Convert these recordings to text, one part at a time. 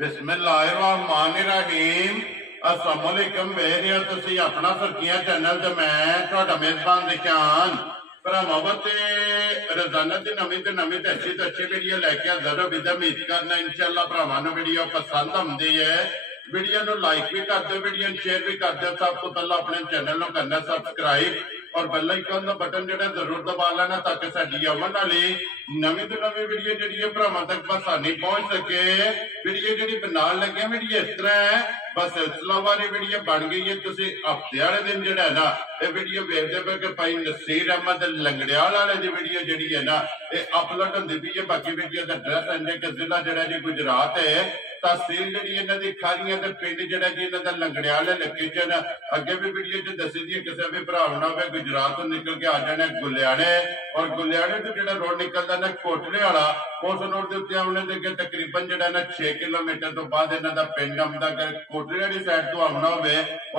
बिस्मिल्लाहिर्रहमानिर्रहीम अस्सलामुअलैकुम वेख रहे हो तुसी अपना सुर्खियां चैनल ते मैं तुहाडा मेजबान निशान भरावां ते रोजाना दी नवीं ते अच्छी वीडियो लैके हाज़र हो। उम्मीद करना इंशाअल्लाह भरावां नूं वीडियो पसंद आउंदी है। वीडियो नूं लाइक भी कर दो, वीडियो शेयर भी कर दो। सब तो पहले अपने चैनल नूं करना सबसक्राइब और बेल आइकन का बटन जो जरूर दबा लेना ताकि साडी आने वाली नवीं तो नवीं वीडियो जी भरावां तक आसानी पहुंच सके। वीडियो जी बनाने लगे वीडियो इस तरह है, बस सिलसिलावार वीडियो बन गई है। तुसी हफ्ते वाले दिन जो है ना ये वीडियो वेखते पे कि भाई नसीर अहमद लंगड़ियाल वाले की वीडियो जी है ना ये अपलोड होती पई है। बाकी वीडियो का एड्रैस है कि जिला जो जी गुजरात है, तहसील जी इन्हों की खारियां पिंड जो जी इन्हों का लंगड़ियाल लोकेशन अगे भी वीडियो च दसी दी। किसी भी भरा ना हो गुजरात तो निकल के आ जाने गुलियाने और गुलियाने तो जो रोड निकलता ना कोटले वाला उस रोड के उत्ते आने के तकरीबन जो ना 6 किलोमीटर तो बाद इन्हों का पिंड आंदा। कोटले वाली साइड तो आना हो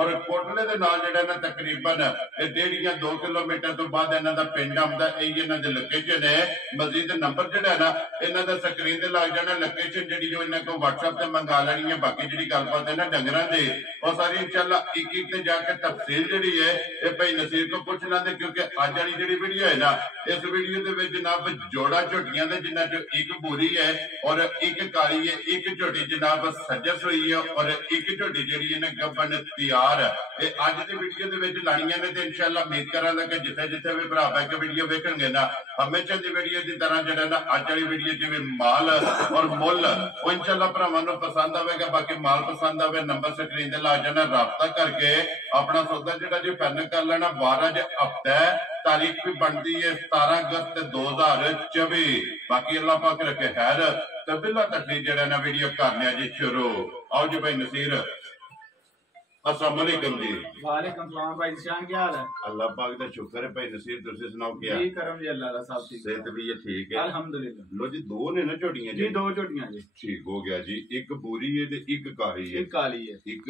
और कोटले के नाल जो ना तकरीबन 1.5 या 2 किलोमीटर तो बाद इन्हों का पिंड आंदा। यही इन्हों की लोकेशन है। मजीद नंबर जो है ना इन्हों का स्क्रीन से लग जाना। लोकेशन जी जो इन्होंने को व्हाट्सएप से मंगा लेनी है। बाकी जी गलबात है ना डंगर की और सारी इंशाल्लाह एक एक जाके तफसील जी है ये भाई नसीर को पूछ लेंगे, क्योंकि अज वाली जी वीडियो है ना इस वीडियो के जनाब जोड़ा झोटियां जिन्हों चो एक बोरी है और एक काली है, एक झोटी जनाब सजस हुई है और एक झोटी जी गबन तैयार है। अज की वीडियो लाइया ने तो इंशाल्लाह उम्मीद करा कि जिथे जिथे भी भरा पै के वीडियो वेखणगे ना हमेशा की वीडियो की तरह जो ना अज वाली वीडियो जिवें माल और मुल वो इंशाल्लाह भरावां नूं पसंद आवेगा। बाकी माल पसंद आवे नंबर स्क्रीन ते ला जाना, राबता करके अपना सौदा जो जी फाइनल कर लेना। 12 हफ्ता है, तारीख भी बनती है 17 अगस्त 2024। बाकी अल्लाह पाक रखे खैर। तो बिला तकलीफ जरा ना वीडियो करने जी शुरू। आओ जी भाई नसीर। अस्सलाम वालेकुम जी। वालेकुम सलाम भाई शान, क्या हाल है? अल्लाह पाक का शुक्र है भाई नसीर, तुसी सुनाओ क्या? जी करम जी अल्लाह दा सब ठीक। सेहत भी ये ठीक है अल्हम्दुलिल्लाह। लो जी दो ने ना झोटियां जी दो झोटियां जी। ठीक हो गया जी। एक पूरी है ते एक काली है। एक काली है, एक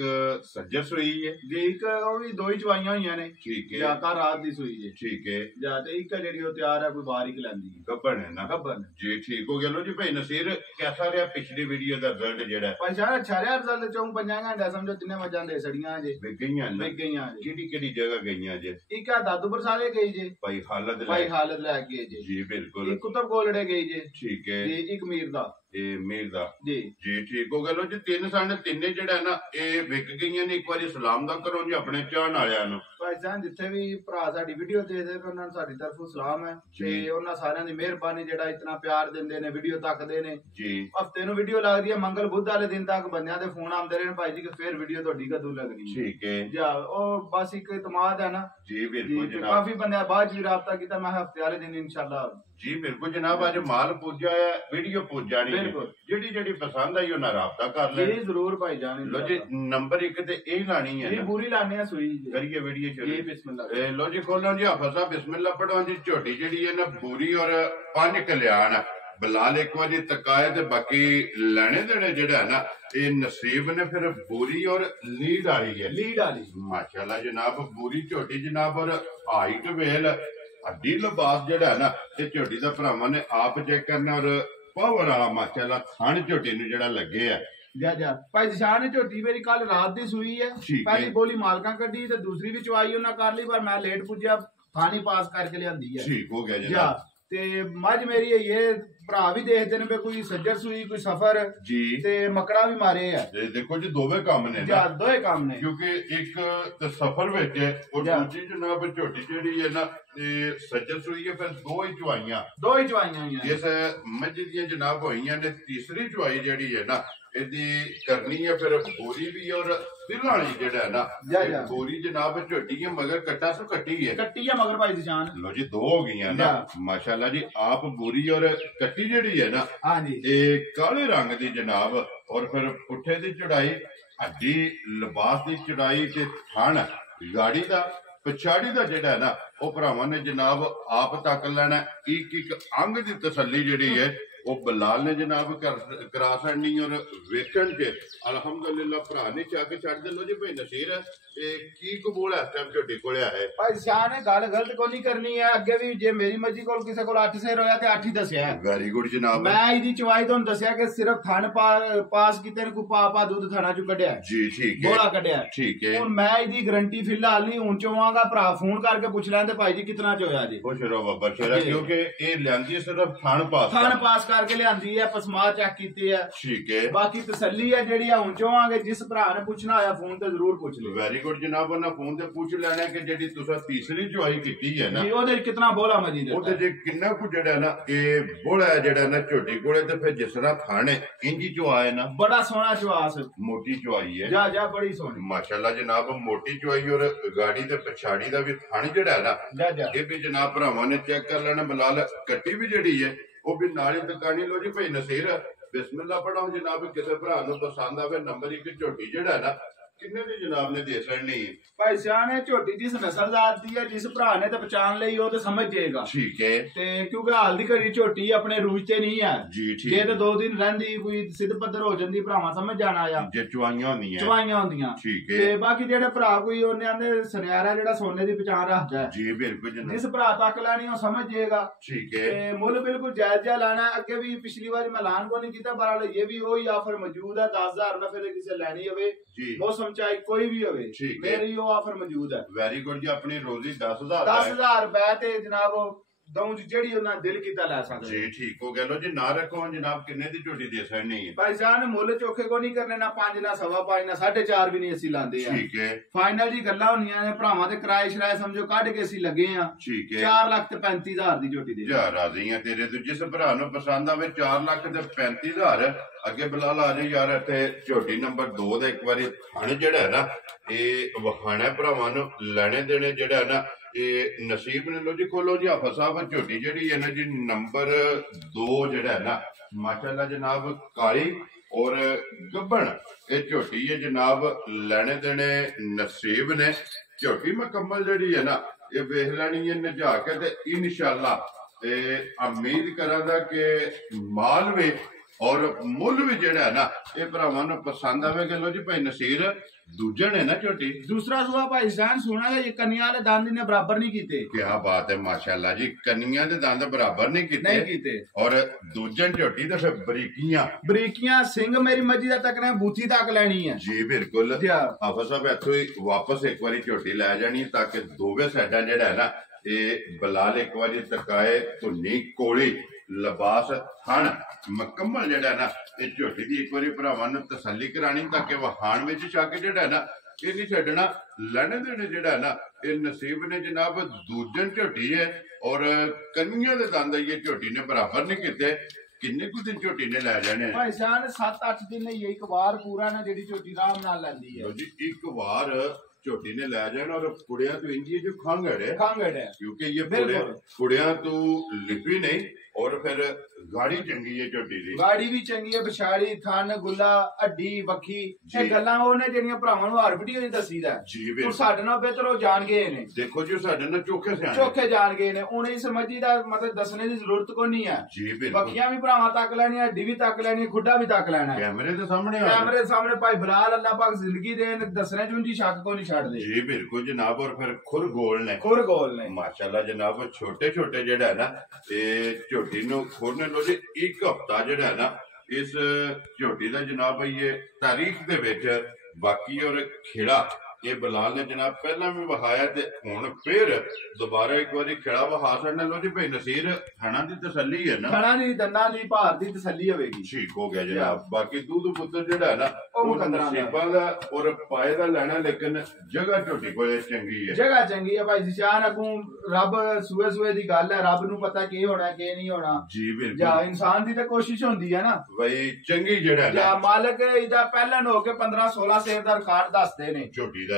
सज्जर सुई है जी। एक वो भी दो ही चवाइयां हुई ने। ठीक है। या का रात दी सुई है। ठीक है। या ते एक जेडी वो तैयार है, कोई बारीक लैंदी है। गब्बन है ना? गब्बन जी ठीक हो गया। लो जी भाई नसीर कैसा रहा पिछली वीडियो का रिजल्ट जेड़ा? पहचान अच्छा रहा रिजल्ट। चौं 5 घंटे समझो तिने मजां दे सड़ियां जे विक गईयां ना? विक गईयां जी। केड़ी जगह गईयां जे? एक आ दादूपुर सारे गई जे भाई हालत भाई हालत लै गए जे जी बिल्कुल। एक कुतुब कोलड़े गई जे। ठीक है। जी एक मीर दा मीर दा जी जी ठीक हो गया। लो जी तीन साढ़े तीन जेड़ा है ना ये विक गई ने। एक बार सलाम दा करो जी अपने चाहन वालियां नूं। भाईजान जिथे भी भरा साडी वीडियो देखदे पे उन्हां नूं साडी तरफों सलाम है ते उन्हां सारियां दी मेहरबानी जेड़ा इतना प्यार दिंदे ने, वीडियो तकदे ने जी। हफ्ते नूं वीडियो लगदी है, मंगल बुध वाले दिन तक बंदियां दे फोन आंदे रहे भाई जी कि फिर वीडियो तुहाडी कदों लगनी है। ठीक है जा ओ बस एक इतमाद है ना जी बिल्कुल जनाब। काफी बंदे बाद भी राब्ता कीता, मैं हफ्ते वाले दिन इंशाल्लाह जी बिल्कुल जनाब। अज माल पुज्जा है, वीडियो पुज जानी है। जेडी जेडी पसंद आई उन्हें राब्ता कर ले जी जरूर भाईजान। लो जी नंबर 1 ते यही लानी है जी, पूरी लानी है सुई करिए वीडियो शुरू जी। बिस्मिल्लाह। लो जी खोलो जी हाफिज साहब बिस्मिल्लाह पढ़ो जी। झोटी जेडी है ना पूरी और 5 कल्याण बिलाल एक बार तकाया ते बाकी लेने देने जेड़ा है ना ये नसीब ने फिर बुरी और लीड वाली है। लीड वाली माशाल्लाह जनाब। बुरी झोटी जनाब और हाइट वेल हड्डी लिबास जेड़ा है ना ये झोटी का भरावां ने आप चेक करना और पावर वाला माशाल्लाह खान झोटी नूं जेड़ा लगे है। जा जा भाई शान झोटी मेरी कल रात दी सुई है। पहली बोली मालका कड्डी ते दूसरी भी चवाई उन्हें कर ली, पर मैं लेट पुज्जा पानी पास करके लियांदी है। ठीक हो गया जनाब। ते मझ मेरी ये भरा भी देखते ने कोई सज्जर सुई कोई सफर जी ते मकड़ा भी मारे है। देखो जी दोवे काम ने ना दोवे काम ने, क्योंकि एक तो सफर विच है और दूसरी जनाब झोटी जेहड़ी है ना सज्जर सुई है। फिर दो ही चवाइयां इस मझ दी जनाब हुई ने। तीसरी चवाई जेहड़ी है ना इहदी करनी है फिर बोरी भी और सिल वाली जेड़ा है ना बोरी जनाब झोटी है मगर कट्टा सो कट्टी है मगर भाई निशान। लो जी दो हो गई ना माशाल्लाह जी। आप बोरी और कट्टी जेड़ी है ना हाँ जी ये काले रंग दी जनाब और फिर पुठे दी चढ़ाई हड्डी लिबास दी चढ़ाई ते थन गाड़ी दा पछाड़ी दा जेड़ा है ना वो भरावां ने जनाब आप तक लेना। एक एक अंग दी तसल्ली जेड़ी है ਉਹ ਬਲਾਲ ਨੇ ਜਨਾਬ ਕਰਾ ਛੱਡਣੀ ਔਰ ਵੇਖਣ ਚ ਅਲਹਮਦੁਲਿਲਾ ਭਰਾ ਨੇ ਚਾ ਕੇ ਛੱਡ ਦੇ ਲੋ ਜੀ ਭਾਈ ਨਸੀਰ ਤੇ ਕੀ ਕਬੂਲ ਹੈ ਟਾਈਮ ਝੋਟੀ ਕੋਲ ਹੈ ਭਾਈ ਸ਼ਾਹ ਨੇ ਗੱਲ ਗਲਤ ਕੋਈ ਨਹੀਂ ਕਰਨੀ ਹੈ ਅੱਗੇ ਵੀ ਜੇ ਮੇਰੀ ਮਰਜ਼ੀ ਕੋਲ ਕਿਸੇ ਕੋਲ 8 ਸੇਰ ਹੋਇਆ ਤੇ 8 ਹੀ ਦੱਸਿਆ ਵੈਰੀ ਗੁੱਡ ਜਨਾਬ ਮੈਂ ਇਹਦੀ ਚਵਾਈ ਤੁਹਾਨੂੰ ਦੱਸਿਆ ਕਿ ਸਿਰਫ ਥਣ ਪਾਸ ਕੀਤੇ ਨੇ ਕੋ ਪਾ ਦੁੱਧ ਥਣਾ ਚੋਂ ਕੱਢਿਆ ਜੀ ਠੀਕ ਹੈ ਬੋਲਾ ਕੱਢਿਆ ਠੀਕ ਹੈ ਹੁਣ ਮੈਂ ਇਹਦੀ ਗਰੰਟੀ ਫਿਲਹਾਲ ਨਹੀਂ ਹੁਣ ਚਵਾਂਗਾ ਭਰਾ ਫੋਨ ਕਰਕੇ ਪੁੱਛ ਲੈਂਦੇ ਭਾਈ ਜੀ ਕਿਤਨਾ ਚ ਹੋਇਆ ਜੀ ਖੁਸ਼ ਰਹੋ ਬਾਬਾ ਸ਼ੇਰਾ ਕਿਉਂਕਿ ਇਹ ਲਿਆਂਦੀ ਸਿਰਫ ਥਣ ਪਾਸ ਕਰਕੇ ਲਿਆਂਦੀ ਹੈ ਪਸਮਾ ਚੈੱਕ ਕੀਤੀ ਹੈ ਠੀਕ ਹੈ ਬਾਕੀ ਤਸੱਲੀ ਹੈ ਜਿਹੜੀ ਹੁਣ ਚਵਾਂਗੇ ਜਿਸ ਭਰਾ ਨੇ ਪੁੱਛਣਾ ਹੋਇਆ ਫੋਨ ਤੇ ਜ਼ਰੂਰ ਪੁੱਛ ਲਿਓ ਵੈਰੀ ਗੁੱਡ ਜਨਾਬ ਉਹਨਾਂ ਫੋਨ ਤੇ ਪੁੱਛ ਲੈਣਾ ਕਿ ਜਿਹੜੀ ਤੁਸੀਂ ਤੀਸਰੀ ਚੁਆਈ ਕੀਤੀ ਹੈ ਨਾ ਜੀ ਉਹਦੇ ਕਿਤਨਾ ਬੋਲਾ ਮਜੀਦ ਉਹਦੇ ਜੇ ਕਿੰਨਾ ਕੁ ਜਿਹੜਾ ਨਾ ਇਹ ਬੋਲਾ ਜਿਹੜਾ ਨਾ ਝੋਟੀ ਕੋਲੇ ਤੇ ਫਿਰ ਜਿਸ ਤਰ੍ਹਾਂ ਥਾਣੇ ਇੰਜੀ ਚੋ ਆਏ ਨਾ ਬੜਾ ਸੋਹਣਾ ਚਵਾਸ ਮੋਟੀ ਚੁਆਈ ਹੈ ਜਾ ਬੜੀ ਸੋਹਣੀ ਮਾਸ਼ਾਅੱਲਾ ਜਨਾਬ ਮੋਟੀ ਚੁਆਈ ਔਰ ਗਾੜੀ ਤੇ ਪਛਾੜੀ ਦਾ ਵੀ ਥਣ ਜਿਹੜਾ ਹੈ ਨਾ ਇਹ ਵੀ ਜਨਾਬ ਭਰਾਵਾਂ ਨੇ ਚੈੱਕ ਕਰ ਲੈਣਾ ਬਲਾਲ ਕੱਟੀ ਵੀ ਜਿਹੜੀ ਹੈ ਉਹ ਵੀ ਨਾਲ ਹੀ ਦੁਕਾਨੀ ਲੋ ਜੀ ਭਾਈ ਨਸੀਰ ਬਿਸਮਿਲ੍ਲਾ ਪੜਾਓ ਜਨਾਬ ਕਿਸੇ ਭਰਾ ਨੂੰ ਪਸੰਦ ਆਵੇ ਨੰਬਰ 1 ਝੋਟੀ ਜਿਹੜਾ ਨਾ ਕਿੰਨੇ ਦੀ ਜਨਾਬ ਨੇ ਦੇ ਛੱਡਣੀ ਹੈ ਭਾਈ ਸ਼ਾਹ ਨੇ ਝੋਟੀ ਜਿਸ ਨਸਲਦਾਰ ਦੀ ਹੈ ਜਿਸ ਭਰਾ ਨੇ ਤੇ ਪਛਾਣ ਲਈ ਉਹ ਤੇ ਸਮਝ ਜਾਏਗਾ ਠੀਕ ਹੈ ਤੇ ਕਿਉਂਕਿ ਹਾਲ ਦੀ ਘੜੀ ਝੋਟੀ ਆਪਣੇ ਰੂਜ ਤੇ ਨਹੀਂ ਹੈ ਜੀ ਠੀਕ ਜੇ ਤੇ 2 ਦਿਨ ਰਹਿੰਦੀ ਕੋਈ ਸਿੱਧ ਪੱਧਰ ਹੋ ਜਾਂਦੀ ਭਰਾਵਾਂ ਸਮਝ ਜਾਣਾ ਆ ਜੇ ਚੁਆਈਆਂ ਹੁੰਦੀਆਂ ਠੀਕ ਹੈ ਤੇ ਬਾਕੀ ਜਿਹੜੇ ਭਰਾ ਕੋਈ ਉਹਨਾਂ ਦੇ ਸੁਨਿਆਰਾ ਜਿਹੜਾ ਸੋਨੇ ਦੀ ਪਛਾਣ ਰੱਖਦਾ ਹੈ ਜੀ ਬਿਲਕੁਲ ਜਨਾਬ ਜਿਸ ਭਰਾ ਤੱਕ ਲੈਣੀ ਉਹ ਸਮਝ ਜਾਏਗਾ ਠੀਕ ਹੈ ਤੇ ਮੁੱਲ ਬਿਲਕੁਲ ਜਾਇਜ਼ ਜਿਹਾ ਲਾਣਾ ਅੱਗੇ ਵੀ ਪਿਛਲੀ ਵਾਰ ਮੈਂ ਐਲਾਨ ਕੋ ਨਹੀਂ ਕੀਤਾ ਪਰ ਇਹ ਵੀ ਉਹੀ ਆਫਰ ਮੌਜੂਦ ਹੈ 10000 ਰੁਪਏ ਦੇ ਕਿਸੇ ਲੈਣੀ ਹੋਵੇ ਮੌਸਮ ਚਾਹੇ ਕੋਈ ਵੀ ਹੋਵੇ ਮੇਰੀ ਉਹ ਆਫਰ ਮੌਜੂਦ ਹੈ ਵੈਰੀ ਗੁੱਡ ਜੀ ਆਪਣੀ ਰੋਜ਼ੀ 10000 10000 ਰੁਪਏ ਤੇ ਜਨਾਬ ਦਊਂ ਜਿਹੜੀ ਉਹਨਾਂ ਦਿਲ ਕੀਤਾ ਲੈ ਸਕਦੇ ਜੀ ਠੀਕ ਹੋ ਗਿਆ ਲੋ ਜੀ ਨਾ ਰੱਖੋ ਜਨਾਬ ਕਿੰਨੇ ਦੀ ਝੋਟੀ ਦੇ ਸਕਣੀ ਹੈ ਭਾਈ ਜਾਨ ਮੁੱਲ ਚੋਖੇ ਕੋ ਨਹੀਂ ਕਰਨੇ ਨਾ 5 ਨਾ 5.5 ਨਾ 4.5 ਵੀ ਨਹੀਂ ਅਸੀਂ ਲਾਂਦੇ ਆ ਠੀਕ ਹੈ ਫਾਈਨਲ ਜੀ ਗੱਲਾਂ ਹੁੰਦੀਆਂ ਨੇ ਭਰਾਵਾਂ ਦੇ ਕਿਰਾਏ ਸ਼ਰਾਏ ਸਮਝੋ ਕੱਢ ਕੇ ਅਸੀਂ ਲੱਗੇ ਆ ਠੀਕ ਹੈ 4,35,000 ਦੀ ਝੋਟੀ ਦੇ ਜਾ ਰਾਜ਼ੀ ਆ ਤੇਰੇ ਤੋਂ ਜਿਸ ਭਰਾ ਨੂੰ ਪਸੰਦ ਆਵੇ 4,35,000 ਅੱਗੇ ਬਲਾਲ ਆ ਜਾਏ ਯਾਰ ਇੱਥੇ ਝੋਟੀ ਨੰਬਰ 2 ਦਾ ਇੱਕ ਵਾਰੀ ਥਣ ਜਿਹੜਾ ਹੈ ਨਾ ਇਹ ਵਖਾਣਾ ਭਰਾਵਾਂ ਨੂੰ ਲੈਣੇ ਦੇਣੇ ਜਿਹੜਾ ਹੈ ਨਾ ਇਹ ਨਸੀਬ ਨੇ ਲੋ ਜੀ ਖੋਲੋ ਜੀ ਆਫਾ ਸਾਹਿਬ ਝੋਟੀ ਜਿਹੜੀ ਹੈ ਨਾ ਜੀ ਨੰਬਰ 2 ਜਿਹੜਾ ਹੈ ਨਾ ਮਾਸ਼ਾਅੱਲਾ ਜਨਾਬ ਕਾਲੀ ਔਰ ਗੱਬਣ ਇਹ ਝੋਟੀ ਹੈ ਜਨਾਬ ਲੈਣੇ ਦੇਣੇ ਨਸੀਬ ਨੇ ਝੋਟੀ ਮੁਕੰਮਲ ਜਿਹੜੀ ਹੈ ਨਾ ਇਹ ਵੇਖ ਲੈਣੀ ਹੈ ਨਜਾ ਕੇ ਤੇ ਇਨਸ਼ਾਅੱਲਾ ਤੇ ਉਮੀਦ ਕਰਾਂਗਾ ਕਿ ਮਾਲ ਵੀ ਔਰ ਮੁੱਲ ਵੀ ਜਿਹੜਾ ਹੈ ਨਾ ਇਹ ਭਰਾਵਾਂ ਨੂੰ ਪਸੰਦ ਆਵੇਗਾ ਲੋ ਜੀ ਭਾਈ ਨਸੀਰ ਦੂਜੇ ਨੇ ਨਾ ਝੋਟੀ ਦੂਸਰਾ ਸੂਆ ਭਾਈ ਜਾਨ ਸੋਨਾ ਇਹ ਕੰਨੀਆਂ ਦੇ ਦੰਦ ਨੇ ਬਰਾਬਰ ਨਹੀਂ ਕੀਤੇ ਕੀ ਬਾਤ ਹੈ ਮਾਸ਼ਾਅੱਲਾ ਜੀ ਕੰਨੀਆਂ ਦੇ ਦੰਦ ਬਰਾਬਰ ਨਹੀਂ ਕੀਤੇ ਔਰ ਦੂਜੇ ਝੋਟੀ ਤੇ ਫਿਰ ਬਰੀਕੀਆਂ ਸਿੰਘ ਮੇਰੀ ਮਰਜ਼ੀ ਦਾ ਤੱਕਣਾ ਬੂਥੀ ਤੱਕ ਲੈਣੀ ਹੈ ਜੀ ਬਿਲਕੁਲ ਆਫਾ ਸਾਹਿਬ ਇੱਥੋਂ ਹੀ ਵਾਪਸ ਇੱਕ ਵਾਰੀ ਝੋਟੀ ਲੈ ਜਾਣੀ ਤਾਂ ਕਿ ਦੋਵੇਂ ਸਾਈਡਾਂ ਜਿਹੜਾ ਹੈ ਨਾ ਇਹ ਬਲਾਲ ਇੱਕ ਵਾਰੀ ਤਕਾਏ ਧੁੰਨੀ ਕੋਲੀ ਲਿਬਾਸ ਥਣ ਮੁਕੰਮਲ ਜਿਹੜਾ ਨਾ ਇਹ ਝੋਟੀ ਦੀ ਇੱਕ ਵਾਰੀ ਭਰਾਵਾਂ ਨੂੰ ਤਸੱਲੀ ਕਰਾਣੀ ਤਾਂ ਕਿ ਵਹਾਣ ਵਿੱਚ ਛੱਕ ਜਿਹੜਾ ਨਾ ਇਹ ਨਹੀਂ ਛੱਡਣਾ ਲੈਣੇ ਦੇਣੇ ਜਿਹੜਾ ਨਾ ਇਹ ਨਸੀਬ ਨੇ ਜਨਾਬ ਦੂਜੇ ਝੋਟੀ ਹੈ ਔਰ ਕੰਨੀਆਂ ਦੇ ਦੰਦ ਇਹ ਝੋਟੀ ਨੇ ਬਰਾਬਰ ਨਹੀਂ ਕੀਤੇ ਕਿੰਨੇ ਕੁ ਦਿਨ ਝੋਟੀ ਨੇ ਲੈ ਜਾਣੇ ਭਾਈ ਸਾਹਿਬ 7-8 ਦਿਨ ਹੀ ਇੱਕ ਵਾਰ ਪੂਰਾ ਨਾ ਜਿਹੜੀ ਝੋਟੀ ਆਰਾਮ ਨਾਲ ਲੈਂਦੀ ਹੈ ਜੀ ਇੱਕ ਵਾਰ ਝੋਟੀ ਨੇ ਲੈ ਜਾਣਾ ਔਰ ਕੁੜਿਆਂ ਤੋਂ ਇੰਜੀ ਜੋ ਖੰਗੜ ਹੈ ਕਿਉਂਕਿ ਇਹ ਕੁੜਿਆਂ ਤੋਂ ਲਿਪੀ ਨਹੀਂ ਔਰ ਫਿਰ ਗਾੜੀ ਚੰਗੀ ਹੈ ਝੋਟੀ ਦੀ ਗਾੜੀ ਵੀ ਚੰਗੀ ਹੈ ਵਿਛਾੜੀ ਥਣ ਗੁੱਲਾ ਅੱਡੀ ਵੱਖੀ ਇਹ ਗੱਲਾਂ ਉਹਨੇ ਜਿਹੜੀਆਂ ਭਰਾਵਾਂ ਨੂੰ ਹਰ ਵੀਡੀਓ ਵਿੱਚ ਦੱਸੀਦਾ ਜੀ ਬਿਲਕੁਲ ਸਾਡੇ ਨਾਲ ਬਿਹਤਰ ਉਹ ਜਾਣ ਗਏ ਨੇ ਦੇਖੋ ਜੀ ਸਾਡੇ ਨਾਲ ਚੋਖੇ ਜਾਣ ਗਏ ਨੇ ਉਹਨੇ ਸਮਝੀ ਦਾ ਮਤਲਬ ਦੱਸਣੇ ਦੀ ਜ਼ਰੂਰਤ ਕੋਈ ਨਹੀਂ ਹੈ ਜੀ ਬਿਲਕੁਲ ਵੱਖੀਆਂ ਵੀ ਭਰਾਵਾਂ ਤੱਕ ਲੈਣੀਆਂ ਅੱਡੀ ਵੀ ਤੱਕ ਲੈਣੀ ਖੁੱਡਾ ਵੀ ਤੱਕ ਲੈਣਾ ਕੈਮਰੇ ਦੇ ਸਾਹਮਣੇ ਭਾਈ ਬਲਾਲ ਅੱਲਾਹ ਪਾਕ ਜ਼ਿੰਦਗੀ ਦੇਣ ਦੱਸਣੇ ਚ ਉਂਜੀ ਸ਼ੱਕ ਕੋ ਨਹੀਂ ਛੱਡਦੇ ਜੀ ਬਿਲਕੁਲ ਜਨਾਬ ਔਰ ਫਿਰ ਖੁਰ ਗੋਲ ਨੇ ਮਾਸ਼ਾਅੱਲਾ ਜਨਾਬ ਛੋਟੇ ਛੋਟੇ ਜਿਹੜਾ ਨਾ ਇਹ ਝੋਟੀ ਨੂੰ ਖੋਰਨੇ ਲੋ ਜੀ ਇੱਕ ਹਫਤਾ ਜਿਹੜਾ ਨਾ ਇਸ ਝੋਟੀ ਦਾ ਜਨਾਬ ਇਹ ਤਾਰੀਖ ਦੇ ਵਿੱਚ ਬਾਕੀ ਔਰ ਖੇੜਾ ਇਹ ਬਲਾਲ ਨੇ ਜਨਾਬ ਪਹਿਲਾਂ ਵੀ ਵਹਾਇਆ ਤੇ ਹੁਣ ਫਿਰ ਦੁਬਾਰਾ ਇੱਕ ਵਾਰੀ ਖੇੜਾ ਵਹਾ ਛੱਡਣਾ ਲੋ ਜੀ ਭਾਈ ਨਸੀਰ ਥਣਾ ਦੀ ਤਸੱਲੀ ਹੈ ਨਾ ਥਣਾ ਦੀ ਦੰਦਾਂ ਦੀ ਭਾਰ ਦੀ ਤਸੱਲੀ ਹੋਵੇਗੀ ਠੀਕ ਹੋ ਗਿਆ ਜਨਾਬ ਬਾਕੀ ਦੁੱਧ ਪੁੱਤਰ ਜਿਹੜਾ ਨਾ ਉਹ ਨਸੀਬਾਂ ਦਾ ਔਰ ਪਾਏ ਦਾ ਲੈਣਾ ਲੇਕਿਨ ਜਗ੍ਹਾ ਝੋਟੀ ਕੋਲੇ ਚੰਗੀ ਹੈ ਜਗ੍ਹਾ ਚੰਗੀ ਹੈ ਭਾਈ ਜਿਸ਼ਾਨ ਅਗੂ ਰੱਬ ਸੂਏ ਦੀ ਗੱਲ ਹੈ ਰੱਬ ਨੂੰ ਪਤਾ ਕੀ ਹੋਣਾ ਕੀ ਨਹੀਂ ਹੋਣਾ ਜੀ ਬਿਲਕੁਲ ਜਾਂ ਇਨਸਾਨ ਦੀ ਤਾਂ ਕੋਸ਼ਿਸ਼ ਹੁੰਦੀ ਹੈ ਨਾ ਬਈ ਚੰਗੀ ਜਿਹੜਾ ਜਾਂ ਮਾਲਕ ਇਹਦਾ ਪਹਿਲਾਂ ਹੋ ਕੇ 15-16 ਸੇਰ ਦਾ ਰਿਕਾਰਡ ਦੱਸਦੇ ਨੇ ਝੋਟੀ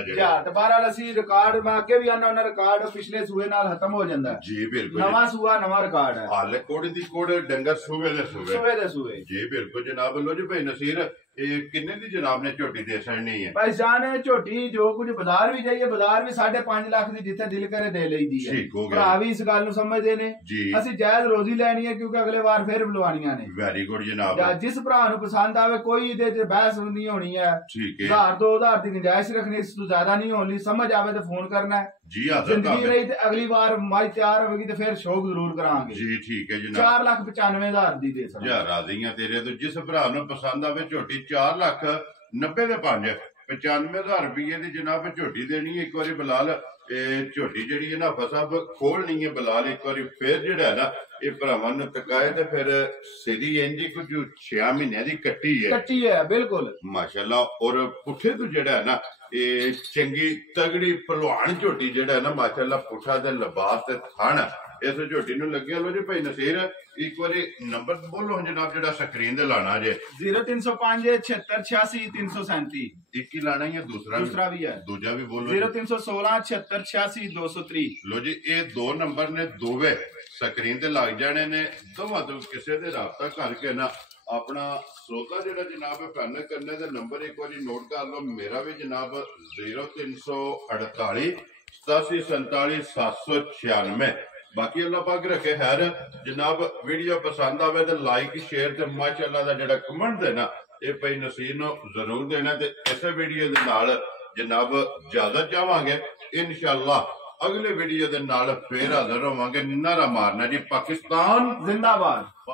ਦੁਬਾਰਾ ਅਸੀਂ ਰਿਕਾਰਡ ਮੈਂ ਅੱਗੇ ਵੀ ਆਨਾ ਉਹਨਾਂ ਰਿਕਾਰਡ ਪਿਛਲੇ ਸੂਏ ਨਾਲ ਖਤਮ ਹੋ ਜਾਂਦਾ ਜੀ ਬਿਲਕੁਲ ਨਵਾਂ ਸੂਆ ਨਵਾਂ ਰਿਕਾਰਡ ਹੈ ਹਾਲੇ ਕੋੜੇ ਦੀ ਕੋੜ ਡੰਗਰ ਸੂਏ ਦੇ ਸੂਏ ਜੀ ਬਿਲਕੁਲ ਜਨਾਬ ਵੱਲੋਂ ਜੀ ਭਾਈ ਨਸੀਰ ਇਹ ਕਿੰਨੇ ਦੀ ਜਨਾਬ ਨੇ ਝੋਟੀ ਦੇ ਛੜਨੀ ਹੈ? ਭਾਈ ਜਾਨ ਹੈ ਝੋਟੀ ਜੋ ਕੁਝ ਬਾਜ਼ਾਰ ਵੀ ਜਾਈਏ ਬਾਜ਼ਾਰ ਵੀ 5.5 ਲੱਖ ਦੀ ਜਿੱਥੇ ਦਿਲ ਕਰੇ ਦੇ ਲਈਦੀ ਹੈ। ਠੀਕ ਹੋ ਗਿਆ। ਭਰਾ ਵੀ ਇਸ ਗੱਲ ਨੂੰ ਸਮਝਦੇ ਨੇ ਅਸੀਂ ਜਾਇਜ਼ ਰੋਜ਼ੀ ਲੈਣੀ ਹੈ ਕਿਉਂਕਿ ਅਗਲੇ ਵਾਰ ਫੇਰ ਬੁਲਵਾਣੀਆਂ ਨੇ। ਵੈਰੀ ਗੁੱਡ ਜਨਾਬ। ਜਿਸ ਭਰਾ ਨੂੰ ਪਸੰਦ ਆਵੇ ਕੋਈ ਇਹਦੇ ਚ ਬਹਿਸ ਨਹੀਂ ਹੋਣੀ ਹੈ। ਠੀਕ ਹੈ। 1000-2000 ਦੀ ਗੁੰਜਾਇਸ਼ ਰੱਖਣੀ, ਇਸ ਤੋਂ ਜ਼ਿਆਦਾ ਨਹੀਂ ਹੋਣੀ। ਸਮਝ ਆਵੇ ਤੇ ਫੋਨ ਕਰਨਾ ਹੈ ਜੀ। ਜ਼ਿੰਦਗੀ ਰਹੀ ਤੇ ਅਗਲੀ ਵਾਰ ਮਾਈ ਤਿਆਰ ਹੋਵੇਗੀ ਤੇ ਫਿਰ ਸ਼ੌਕ ਜ਼ਰੂਰ ਕਰਾਂਗੇ ਜੀ। ਠੀਕ ਹੈ ਜਨਾਬ। 4,95,000 ਦੀ ਦੇ ਸਕਦਾ ਯਾਰ ਰਾਜ਼ੀਆਂ ਤੇਰੇ ਤੋਂ। ਜਿਸ ਭਰਾ ਨੂੰ ਪਸੰਦ ਆਵੇ ਝੋਟੀ 4,90,000 ਦੇ 95,000 ਰੁਪਏ ਦੀ ਜਨਾਬ ਝੋਟੀ ਦੇਣੀ ਹੈ। ਇੱਕ ਵਾਰੀ ਬਲਾਲ ਇਹ ਝੋਟੀ ਜਿਹੜੀ ਹੈ ਨਾ ਫਸਬ ਖੋਲਣੀ ਹੈ ਬਲਾਲ ਇੱਕ ਵਾਰੀ ਫੇਰ ਜਿਹੜਾ ਹੈ ਨਾ ਇਹ ਭਰਾਵਾਂ ਨੂੰ ਤਕਾਏ ਤੇ ਫਿਰ ਸਿੱਧੀ ਇੰਜ ਕੁਝ 6 ਮਹੀਨਿਆਂ ਦੀ ਕੱਟੀ ਹੈ ਬਿਲਕੁਲ ਮਾਸ਼ਾਅੱਲਾ। ਔਰ ਪੁੱਠੇ ਤੋਂ ਜਿਹੜਾ ਹੈ ਨਾ ਇਹ ਚੰਗੀ ਤਗੜੀ ਭਲਵਾਨ ਝੋਟੀ ਜਿਹੜਾ ਹੈ ਨਾ ਮਾਸ਼ਾਅੱਲਾ ਪੁੱਠਾ ਤੇ ਲਿਬਾਸ ਤੇ ਥਣ ਇਸ ਝੋਟੀ ਨੂੰ ਲੱਗਿਆ। ਲੋ ਜੀ ਭਾਈ ਨਸੀਰ ਇੱਕ ਵਾਰੀ ਨੰਬਰ ਬੋਲੋ ਜਨਾਬ ਜਿਹੜਾ ਸਕਰੀਨ ਤੇ ਲਾਣਾ ਜੇ। 0305 76 86 337 ਇੱਕ ਹੀ ਲਾਣਾ ਜਾਂ ਦੂਸਰਾ ਵੀ ਹੈ? ਦੂਜਾ ਵੀ ਬੋਲੋ। 0316 76 86 203। ਲੋ ਜੀ ਇਹ 2 ਨੰਬਰ ਨੇ ਦੋਵੇਂ ਸਕਰੀਨ ਤੇ ਲੱਗ ਜਾਣੇ ਨੇ। ਦੋਵਾਂ ਤੋਂ ਕਿਸੇ ਦੇ ਰਾਬਤਾ ਕਰਕੇ ਨਾ ਆਪਣਾ ਸੋਤਾ ਜਿਹੜਾ ਜਨਾਬ ਕਰਨੇ ਦਾ ਨੰਬਰ ਇੱਕ ਵਾਰੀ ਨੋਟ ਕਰ ਲਓ। ਮੇਰਾ ਵੀ ਜਨਾਬ 0348 87 47 796। ਬਾਕੀ ਅੱਲਾਹ ਪਾਕ ਰੱਖੇ ਖੈਰ ਜਨਾਬ। ਵੀਡੀਓ ਪਸੰਦ ਆਵੇ ਤੇ ਲਾਈਕ ਸ਼ੇਅਰ ਤੇ ਮਾਸ਼ਾਅੱਲਾ ਦਾ ਜਿਹੜਾ ਕਮੈਂਟ ਦੇਣਾ ਇਹ ਭਾਈ ਨਸੀਰ ਨੂੰ ਜ਼ਰੂਰ ਦੇਣਾ। ਤੇ ਇਸੇ ਵੀਡੀਓ ਦੇ ਨਾਲ ਜਨਾਬ ਜ਼ਿਆਦਾ ਚਾਹਾਂਗੇ ਇਨਸ਼ਾਅੱਲਾ ਅਗਲੇ ਵੀਡੀਓ ਦੇ ਨਾਲ ਫੇਰ ਹਾਜ਼ਰ ਹੋਵਾਂਗੇ। ਨਾਰਾ ਮਾਰਨਾ ਜੀ ਪਾਕਿਸਤਾਨ ਜ਼ਿੰਦਾਬਾਦ।